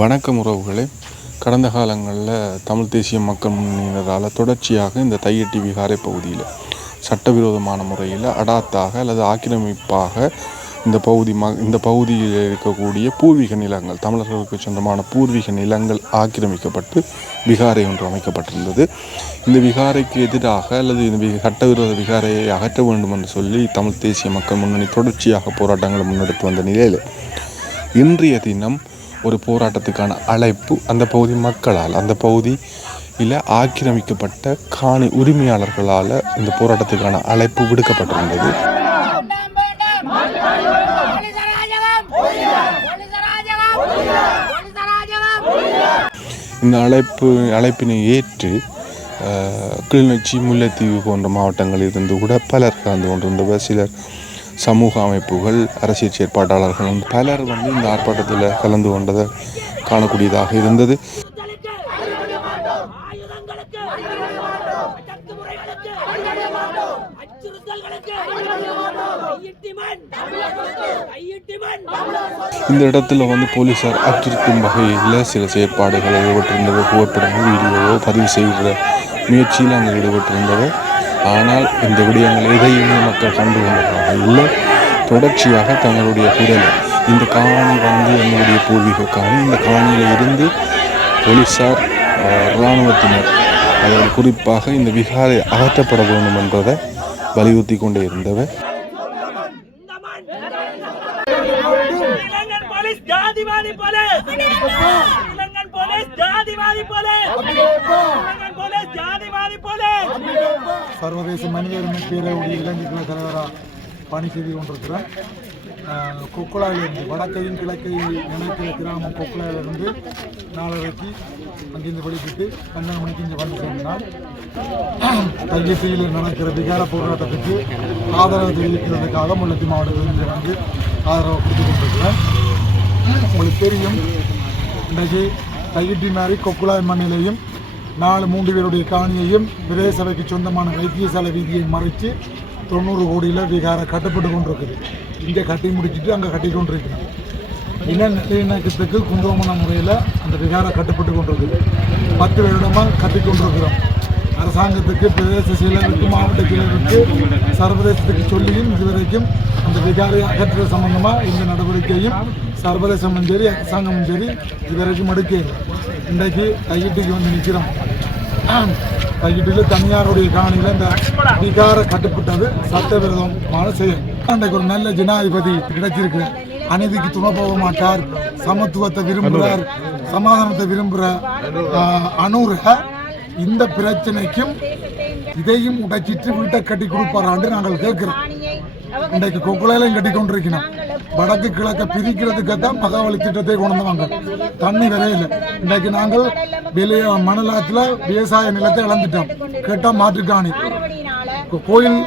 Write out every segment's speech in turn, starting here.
வணக்கம் உறவுகளே. கடந்த காலங்களில் தமிழ் தேசிய மக்கள் முன்னணியினரால் தொடர்ச்சியாக இந்த தையட்டி விகாரை பகுதியில் சட்டவிரோதமான முறையில் அடாத்தாக அல்லது ஆக்கிரமிப்பாக இந்த பகுதி ம இந்த பகுதியில் இருக்கக்கூடிய பூர்வீக நிலங்கள் தமிழர்களுக்கு சொந்தமான பூர்வீக நிலங்கள் ஆக்கிரமிக்கப்பட்டு விகாரை ஒன்று அமைக்கப்பட்டிருந்தது. இந்த விகாரைக்கு எதிராக அல்லது இந்த சட்டவிரோத விகாரையை அகற்ற வேண்டும் என்று சொல்லி தமிழ் தேசிய மக்கள் முன்னணி தொடர்ச்சியாக போராட்டங்களை முன்னெடுத்து வந்த நிலையில் இன்றைய தினம் ஒரு போராட்டத்துக்கான அழைப்பு அந்த பகுதி மக்களால் அந்த பகுதியில் ஆக்கிரமிக்கப்பட்ட காணி உரிமையாளர்களால் இந்த போராட்டத்துக்கான அழைப்பு விடுக்கப்பட்டிருந்தது. இந்த அழைப்பு அழைப்பினை ஏற்று கிளிநொச்சி முல்லைத்தீவு போன்ற மாவட்டங்களில் இருந்து கூட பலர் கலந்து கொண்டிருந்தவர். சிலர் சமூக அமைப்புகள் அரசியல் செயற்பாட்டாளர்கள் பலர் வந்து இந்த ஆர்ப்பாட்டத்தில் கலந்து கொண்டதை காணக்கூடியதாக இருந்தது. இந்த இடத்துல வந்து போலீசார் அச்சுறுத்தும் வகையில் சில செயற்பாடுகள் ஈடுபட்டிருந்தவர் புகைப்படங்கள் வீடியோவோ பதிவு செய்கிற முயற்சியில் அங்கே ஈடுபட்டிருந்தவர் ஆனால் இந்த விடயங்கள் எதையுமே மக்கள் கண்டு கொண்டதாக இல்லை தொடர்ச்சியாக தங்களுடைய குரலை. இந்த காணி வந்து எங்களுடைய பூர்வீக காணி இந்த காணியில் இருந்து போலீசார் அஹ், இராணுவத்தினர் அதில் குறிப்பாக இந்த விகாரை அகற்றப்பட வேண்டும் என்பதை வலியுறுத்தி கொண்டே இருந்தவர். ஜாதிவாதி இலங்கன் போலீஸ் ஜாதிவாதி போலீஸ் இலங்கன் போலீஸ் ஜாதிவாதி போலீஸ் சர்வதேச மனித உரிமை பேரவையுடைய இளைஞர்கள் தலைவராக பணி செய்து கொண்டிருக்கிறேன் ஆஹ் வடக்கையும் கிழக்கையும் இணைக்கிற கிராமம் கொக்குழாயிலிருந்து நாலரைக்கு அங்கிருந்து வெளிக்கிட்டு பன்னெண்டு மணிக்கு இங்கே வந்து சேர்ந்தால் தையத்தியில் நடக்கிற விகார போராட்டத்துக்கு ஆதரவு தெரிவிக்கிறதுக்காக முல்லைத்தி மாவட்டத்திலிருந்து வந்து ஆதரவு கொடுத்து கொண்டிருக்கிறேன். உங்களுக்கு தெரியும் இன்றைக்கு தையிட்டி மாதிரி கொக்குழாய் மண்ணிலையும் நாலு மூன்று பேருடைய காணியையும் பிரதேச சபைக்கு சொந்தமான வைத்தியசாலை வீதியை மறைத்து தொண்ணூறு கோடியில் விகாரம் கட்டப்பட்டு கொண்டிருக்குது. இங்கே கட்டி முடிச்சிட்டு அங்கே கட்டி கொண்டிருக்கிறோம் இன நிலையிணக்கத்துக்கு குந்தோமன முறையில் அந்த விகாரம் கட்டப்பட்டு கொண்டிருக்குது. பத்து வருடமாக கட்டி கொண்டிருக்கிறோம். அரசாங்கத்துக்கு பிரதேச செயலருக்கு மாவட்ட செயலருக்கு சர்வதேசத்துக்கு சொல்லியும் இதுவரைக்கும் அந்த விகாரை அகற்ற சம்பந்தமாக இந்த நடவடிக்கையும் சர்வதேசமும் சரி அரசாங்கமும் சரி இதுவரைக்கும் எடுக்கிறது இன்றைக்கு கையீட்டுக்கு வந்து நிற்கிறோம் கையீட்டில் தனியாருடைய காணியில் இந்த அதிகார கட்டுப்பட்டது சட்டவிரோதமான செயல். அன்றைக்கு ஒரு நல்ல ஜனாதிபதி கிடைச்சிருக்கு. அநீதிக்கு துணை போக மாட்டார். சமத்துவத்தை விரும்புகிறார் சமாதானத்தை விரும்புகிற அணுற இந்த பிரச்சனைக்கும் இதையும் உடைச்சிட்டு வீட்டை கட்டி கொடுப்பாரான்னு நாங்கள் கேட்கிறோம். இன்றைக்கு கொக்குலையிலையும் கட்டி கொண்டிருக்கணும் வடக்கு கிழக்க பிரிக்கிறதுக்கு தான் மகாவலி திட்டத்தை கொண்டு வந்தாங்க தண்ணி வரையில இன்றைக்கு நாங்கள் வெளியே மணலாத்துல விவசாய நிலத்தை இழந்துட்டோம். கேட்டா மாற்றுக்காணி. கோயில்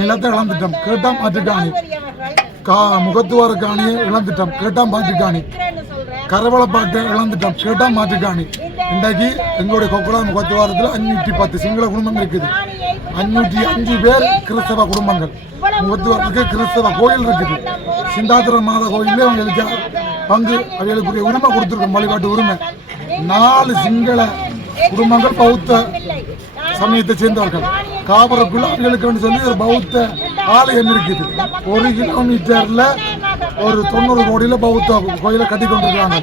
நிலத்தை இழந்துட்டோம். கேட்டா மாற்றுக்காணி. கா முகத்துவார காணியை இழந்துட்டோம். கேட்டா மாற்றுக்காணி. கரவளப்பாட்டை இழந்துட்டோம். கேட்டா மாற்றுக்காணி. இன்றைக்கு எங்களுடைய கொக்குளா முகத்துவாரத்தில் அஞ்சூற்றி பத்து சிங்கள குடும்பம் இருக்குது. அஞ்சூற்றி அஞ்சு பேர் கிறிஸ்தவ குடும்பங்கள். முகத்துவாரத்துக்கு கிறிஸ்தவ கோயில் இருக்குது. சிந்தாத்திர மாத கோயிலே அவங்களுக்கு பங்கு அவர்களுக்குரிய உரிமை கொடுத்துருக்கோம் வழிபாட்டு உரிமை. நாலு சிங்கள குடும்பங்கள் பௌத்த சமயத்தை சேர்ந்தவர்கள். காபரக்குள்ள அவர்களுக்கு சொல்லி ஒரு பௌத்த ஆலயம் இருக்குது. ஒரு கிலோமீட்டர்ல ஒரு தொண்ணூறு கோடியில பௌத்த கோயிலை கட்டி கொண்டிருக்காங்க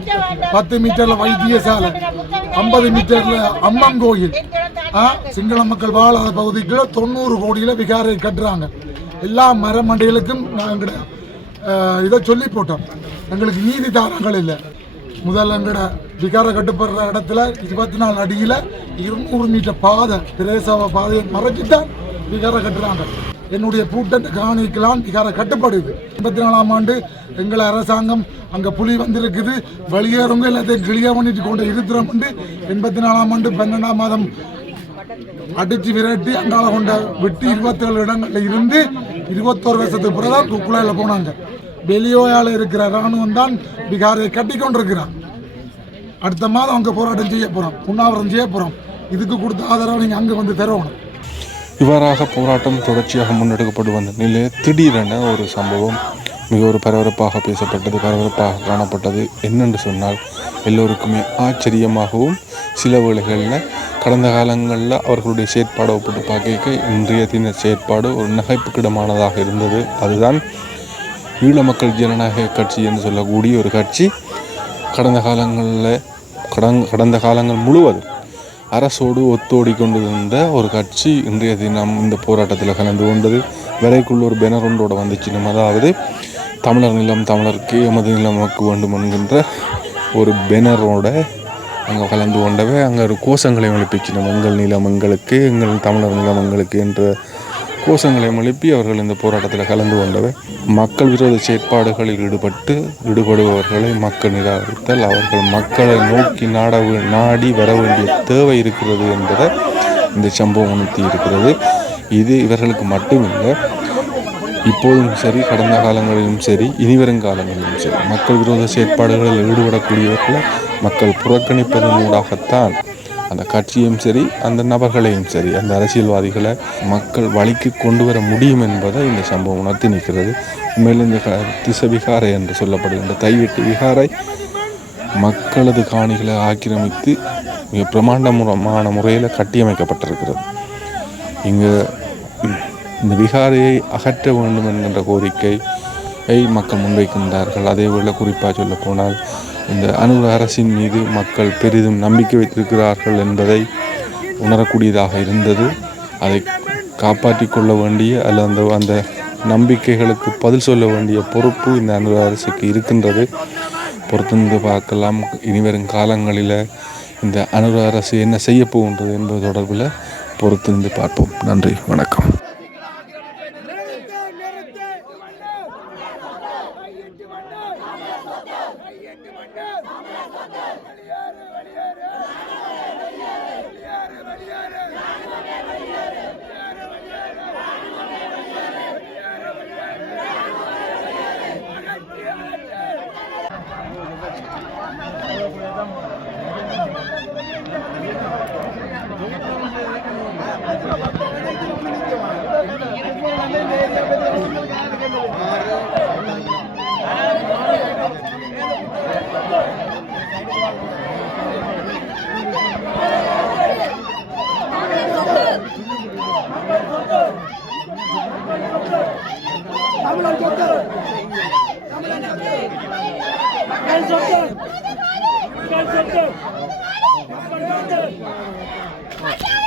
பத்து மீட்டர்ல வைத்தியசாலை ஐம்பது மீட்டர்ல அம்மன் கோயில் சிங்கள மக்கள் வாழாத பகுதிக்குள்ள தொண்ணூறு கோடியில் விகாரை கட்டுறாங்க. எல்லா மரமண்டைகளுக்கும் நாங்கள் இதை சொல்லி போட்டோம். எங்களுக்கு நீதி தாரங்கள் இல்லை. முதல்ல எங்கட விகார கட்டுப்படுற இடத்துல இருபத்தி நாலு அடியில் இருநூறு மீட்டர் பாதை பிரதேச பாதையை மறைச்சிட்டு விகார கட்டுறாங்க. என்னுடைய பூட்டன் காணிக்கலாம் விகார கட்டுப்படுது. எண்பத்தி நாலாம் ஆண்டு எங்களை அரசாங்கம் அங்கே புலி வந்திருக்குது. வெளியேறவங்க எல்லாத்தையும் கிளியாக பண்ணிட்டு கொண்டு இருக்கிறோம் எண்பத்தி நாலாம் ஆண்டு பன்னெண்டாம் மாதம் அடிச்சு விரட்டி அங்கால கொண்ட விட்டு இருபத்தேழு இடங்கள்ல இருந்து இருபத்தோரு வருஷத்துக்கு பிறகு தான் போனாங்க. வெளியோயால இருக்கிற ராணுவம் தான் பீகாரை கட்டி கொண்டிருக்கிறான். அடுத்த மாதம் அங்கே போராட்டம் செய்ய போறோம். உண்ணாவிரதம் செய்ய போறோம். இதுக்கு கொடுத்த ஆதரவை நீங்க அங்க வந்து தரணும் இவ்வாறாக போராட்டம் தொடர்ச்சியாக முன்னெடுக்கப்பட்டு வந்த நிலையில் திடீரென ஒரு சம்பவம் மிக ஒரு பரபரப்பாக பேசப்பட்டது பரபரப்பாக காணப்பட்டது. என்னென்று சொன்னால் எல்லோருக்குமே ஆச்சரியமாகவும் சில வேளைகளில் கடந்த காலங்களில் அவர்களுடைய செயற்பாடை ஒப்பிட்டு பார்க்க இன்றைய தின செயற்பாடு ஒரு நகைப்புக்கிடமானதாக இருந்தது. அதுதான் ஈழ மக்கள் ஜனநாயக கட்சி என்று சொல்லக்கூடிய ஒரு கட்சி. கடந்த காலங்களில் கடந் கடந்த காலங்கள் முழுவதும் அரசோடு ஒத்தோடி கொண்டிருந்த ஒரு கட்சி இன்றைய தினம் இந்த போராட்டத்தில் கலந்து கொண்டது. விலைக்குள்ள ஒரு பெனர் ஒன்றோட வந்துச்சு. அதாவது தமிழர் நிலம் தமிழருக்கு எமது நிலம் நமக்கு வேண்டும் என்கின்ற ஒரு பேனரோட அங்கே கலந்து கொண்டவை. அங்கே ஒரு கோஷங்களை எழுப்பிச்சினோம். எங்கள் நிலம் எங்களுக்கு எங்கள் தமிழர் நிலம் எங்களுக்கு என்ற கோஷங்களை எழுப்பி அவர்கள் இந்த போராட்டத்தில் கலந்து கொண்டவை. மக்கள் விரோத செயற்பாடுகளில் ஈடுபட்டு ஈடுபடுபவர்களை மக்கள் நிராகரித்தல் அவர்கள் மக்களை நோக்கி நாட நாடி வர வேண்டிய தேவை இருக்கிறது என்பதை இந்த சம்பவம் உணர்த்தி இருக்கிறது. இது இவர்களுக்கு மட்டுமில்லை இப்போதும் சரி கடந்த காலங்களிலும் சரி இனிவரும் காலங்களிலும் சரி. மக்கள் விரோத செயற்பாடுகளில் ஈடுபடக்கூடியவர்களை மக்கள் புறக்கணிப்பதன் ஊடாகத்தான் அந்த கட்சியும் சரி அந்த நபர்களையும் சரி அந்த அரசியல்வாதிகளை மக்கள் வழிக்கு கொண்டு வர முடியும் என்பதை இந்த சம்பவம் உணர்த்தி நிற்கிறது. உண்மையில் இந்த க- திச விகாரை என்று சொல்லப்படுகின்ற தைவெட்டு விகாரை மக்களது காணிகளை ஆக்கிரமித்து மிக பிரமாண்டமான முறையில் கட்டியமைக்கப்பட்டிருக்கிறது. இங்கே இந்த விகாரையை அகற்ற வேண்டும் என்கின்ற கோரிக்கையை மக்கள் முன்வைக்கின்றார்கள். அதே போல் குறிப்பாக சொல்லப்போனால் இந்த அனுர அரசின் மீது மக்கள் பெரிதும் நம்பிக்கை வைத்திருக்கிறார்கள் என்பதை உணரக்கூடியதாக இருந்தது. அதை காப்பாற்றிக் கொள்ள வேண்டிய அல்ல அந்த அந்த நம்பிக்கைகளுக்கு பதில் சொல்ல வேண்டிய பொறுப்பு இந்த அனுர அரசுக்கு இருக்கின்றது. பொறுத்திருந்து பார்க்கலாம். இனிவரும் காலங்களில் இந்த அனுர அரசு என்ன செய்ய போகின்றது என்பது தொடர்பில் பொறுத்திருந்து பார்ப்போம். நன்றி. வணக்கம். மக்கள் சொத்து மக்கள் சொத்து மக்கள்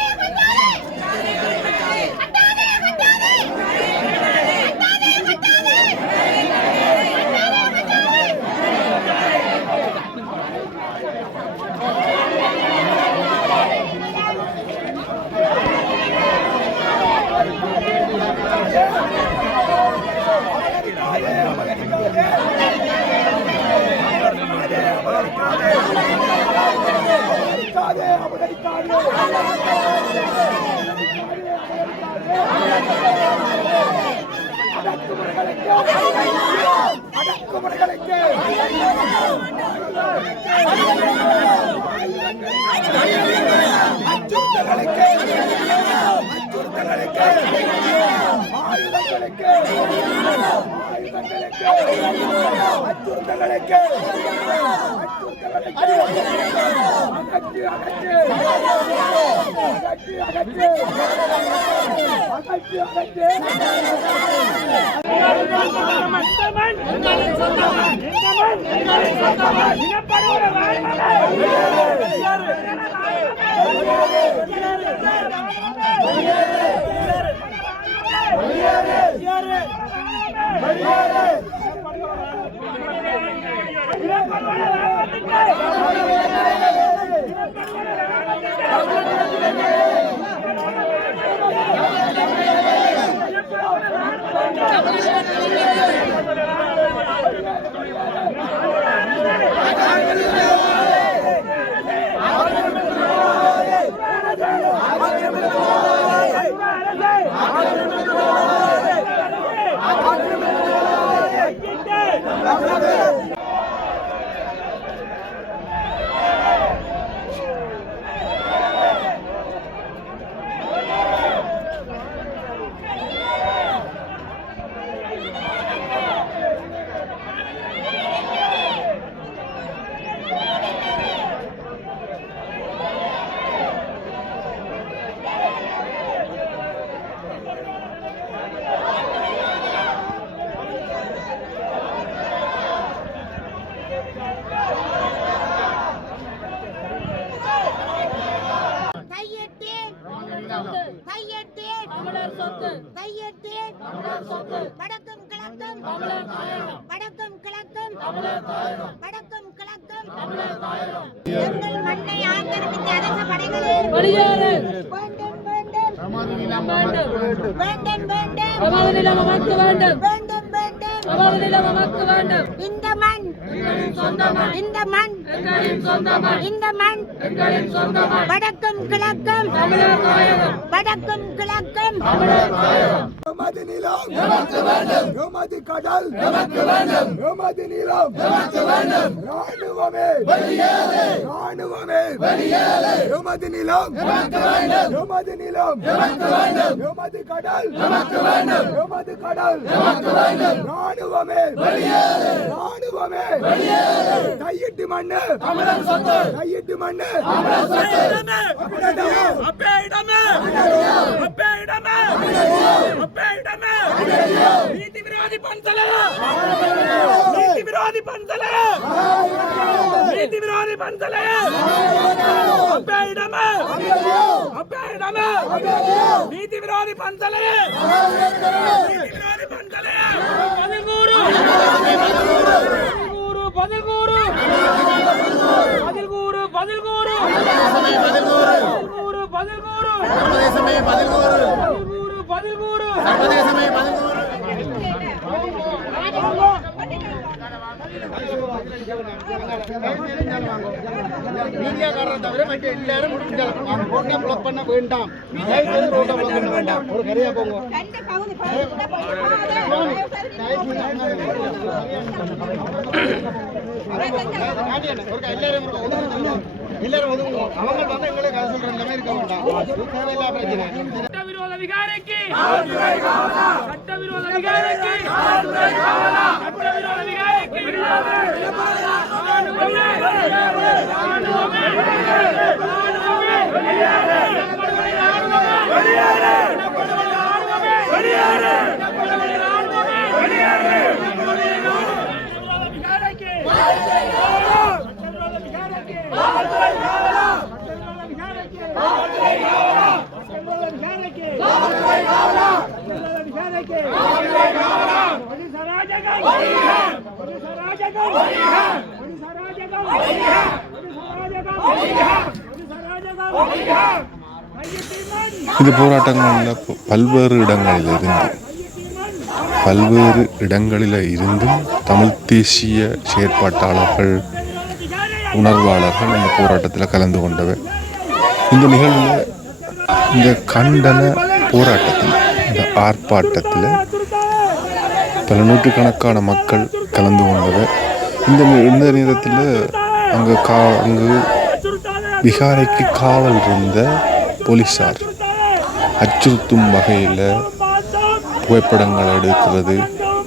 சொத்து மன்னவன் அச்சுறுத்தல்களுக்கு அச்சுறுத்தல்களுக்கு எங்கமன் எங்களின் சொந்தமன் இனப்படுகிற Yeah. வடக்கும் கிழக்கும். வடக்கும் கிழக்கும். வடக்கும் கிழக்கும். எங்கள் மண்ணை ஆக்கிரமித்த அரச படைகளே. வேண்டும் வேண்டும். வேண்டும் வேண்டும். வேண்டும். சமாதி நிலம் அமைக்க வேண்டும். வேண்டும் வேண்டும். சமாதி நிலம் அமைக்க வேண்டும். இந்த மண். சொந்த மண். இந்த மண். இந்த மண் வடக்கும் கிழக்கும். வடக்கும் கிழக்கும். எமது நிலம். எமக்கு வேண்டும். எமது கடல். எமக்கு வேண்டும். எமது நிலம். எமக்கு வேண்டும். ராணுவமே வெளியேறு. ராணுவமே வெளியேறு. எமது நிலம். எமக்கு வேண்டும். எமது நிலம். எமக்கு வேண்டும். எமது கடல். எமக்கு வேண்டும். எமது கடல். எமக்கு வேண்டும். ராணுவமே வெளியேறு. ராணுவமே வெளியேறு. கையிட்டு மண்ணு. தமிழர் சொத்து கையிட்டு மண்ணு தமிழர் சொத்து அப்பே இடமே அப்பே இடமே அப்பே இடமே நீதி விரோதி பன்சல நீதி விரோதி பன்சல நீதி விரோதி பன்சல அப்பே இடமே அப்பே இடமே நீதி விரோதி பன்சல நீதி விரோதி பதில்கூறு. பதில்கூறு பதில்கூறு. பதில்கூறு பதில்கூறு. மீடியாக்காரரை தவிர மற்ற எல்லாரும் முடிஞ்சாலும் அவங்க ரோட்டை பிளாக் பண்ண வேண்டாம். தயவு செய்து ரோட்டை பிளாக் பண்ண வேண்டாம். ஒரு கரையா போங்க. காட்டியாண்ணே, ஒருக்கா எல்லாரும் ஒதுங்குவோம் அவங்க வந்தா எங்களை கதை சொல்ற மாதிரி இருக்க போராட்டங்களில் ப- பல்வேறு இடங்களில் இருந்து பல்வேறு இடங்களில் இருந்தும் தமிழ் தேசிய செயற்பாட்டாளர்கள் உணர்வாளர்கள் இந்த போராட்டத்தில் கலந்து கொண்டவர். இந்த நிகழ்வில் இந்த கண்டன போராட்டத்தில் இந்த ஆர்ப்பாட்டத்தில் பல நூற்றுக்கணக்கான மக்கள் கலந்து கொண்டவர். இந்த இந்த நேரத்தில் அங்கே கா அங்கு விகாரைக்கு காவல் இருந்த போலீஸார் அச்சுறுத்தும் வகையில் புகைப்படங்கள் எடுக்கிறது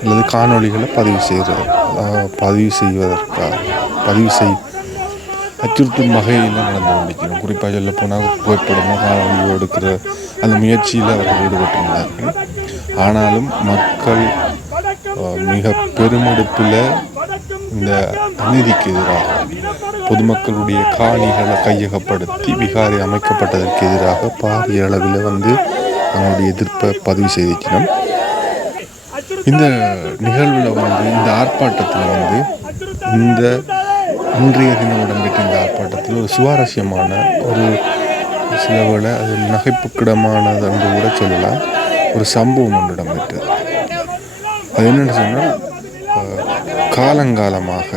அல்லது காணொளிகளை பதிவு செய்கிறது. பதிவு செய்வதற்காக பதிவு செய் அச்சுறுத்தும் வகையில் நடந்து கொண்டிருக்கிறோம். குறிப்பாக சொல்ல போனால் புகைப்படமோ காணொலியோ எடுக்கிற அந்த முயற்சியில் அவர்கள் ஈடுபட்டிருந்தார்கள் ஆனாலும் மக்கள் மிக பெருமெடுப்பில் இந்த அநீதிக்கு எதிராக பொதுமக்களுடைய காணிகளை கையகப்படுத்தி விகாரி அமைக்கப்பட்டதற்கு எதிராக பாரிய அளவில் வந்து அவங்களுடைய எதிர்ப்பை பதிவு செய்திருக்கிறோம். இந்த நிகழ்வில் வந்து இந்த ஆர்ப்பாட்டத்தில் வந்து இந்த இன்றைய தினம் இடம்பெற்ற இந்த ஆர்ப்பாட்டத்தில் ஒரு சுவாரஸ்யமான ஒரு சிலவில் அது நகைப்புக்கிடமானது என்று கூட சொல்லலாம். ஒரு சம்பவம் ஒன்று இடம்பெற்றது அது என்னென்னு சொன்னால் காலங்காலமாக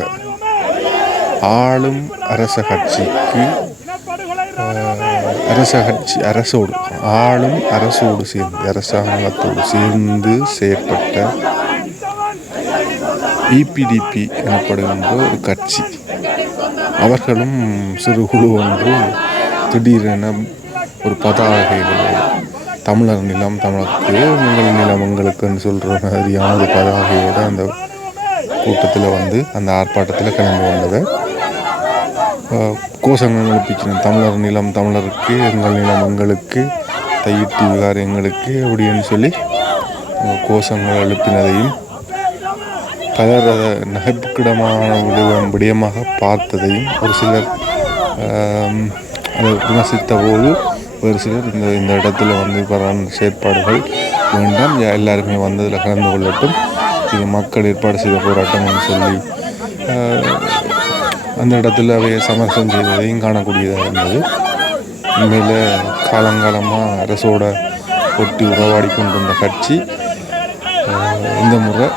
ஆளும் அரச கட்சிக்கு அரச கட்சி அரசோடு ஆளும் அரசோடு சேர்ந்து அரசாங்கத்தோடு சேர்ந்து செயற்பட்ட இபிடிபி எனப்படுகின்ற ஒரு கட்சி. அவர்களும் சிறு குழு ஒன்று திடீரென ஒரு பதாகைகளை தமிழர் நிலம் தமிழருக்கு உங்கள் நிலம் எங்களுக்குன்னு சொல்கிற மாதிரியான ஒரு பதாகையோடு அந்த கூட்டத்தில் வந்து அந்த ஆர்ப்பாட்டத்தில் கலந்து கொண்டவர். கோஷங்கள் எழுப்பிக்கிறேன். தமிழர் நிலம் தமிழருக்கு எங்கள் நிலம் எங்களுக்கு தையிட்டு விகார் எங்களுக்கு அப்படின்னு சொல்லி கோஷங்கள் எழுப்பினதையும் பலர் அதை நகைப்புக்கிடமான விடயம் விடயமாக பார்த்ததையும் ஒரு சிலர் அதை விமர்சித்த போது ஒரு சிலர் இந்த இந்த இடத்துல வந்து பல செயற்பாடுகள் வேண்டாம். எல்லாருமே வந்ததில் கலந்து கொள்ளட்டும். இது மக்கள் ஏற்பாடு செய்த போராட்டம்னு சொல்லி அந்த இடத்துல அவைய சமரசம் செய்ததையும் காணக்கூடியதாக இருந்தது. உண்மையில் காலங்காலமாக அரசோட ஒட்டி உறவாடி கொண்டிருந்த கட்சி இந்த முறை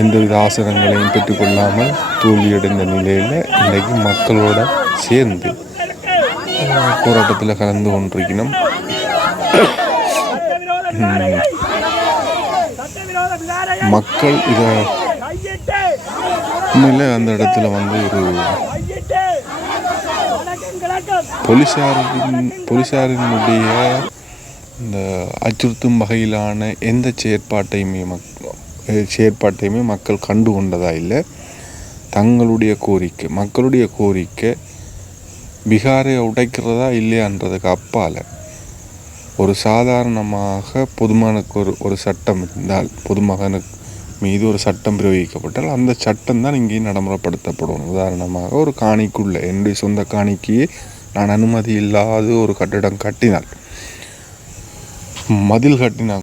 எந்தவித ஆசனங்களையும் பெற்றுக்கொள்ளாமல் தோல்வியடைந்த நிலையில் இன்றைக்கு மக்களோட சேர்ந்து போராட்டத்தில் கலந்து கொண்டிருக்கணும். மக்கள் இதை உண்மையில் அந்த இடத்துல வந்து ஒரு போலீஸாரின் போலீஸாரினுடைய இந்த அச்சுறுத்தும் வகையிலான எந்த செயற்பாட்டையுமே மக் செயற்பாட்டையுமே மக்கள் கண்டு கொண்டதா இல்லை. தங்களுடைய கோரிக்கை மக்களுடைய கோரிக்கை பீகாரை உடைக்கிறதா இல்லையான்றதுக்கு அப்பால் ஒரு சாதாரணமாக பொதுமகனுக்கு ஒரு ஒரு சட்டம் இருந்தால் பொதுமகனுக்கு மீது ஒரு சட்டம் பிரயோகிக்கப்பட்டால் அந்த சட்டம் தான் இங்கே நடைமுறைப்படுத்தப்படும். உதாரணமாக ஒரு காணிக்குள்ளே என்னுடைய சொந்த காணிக்கு நான் அனுமதி இல்லாத ஒரு கட்டிடம் கட்டினால் மதில் கட்டினா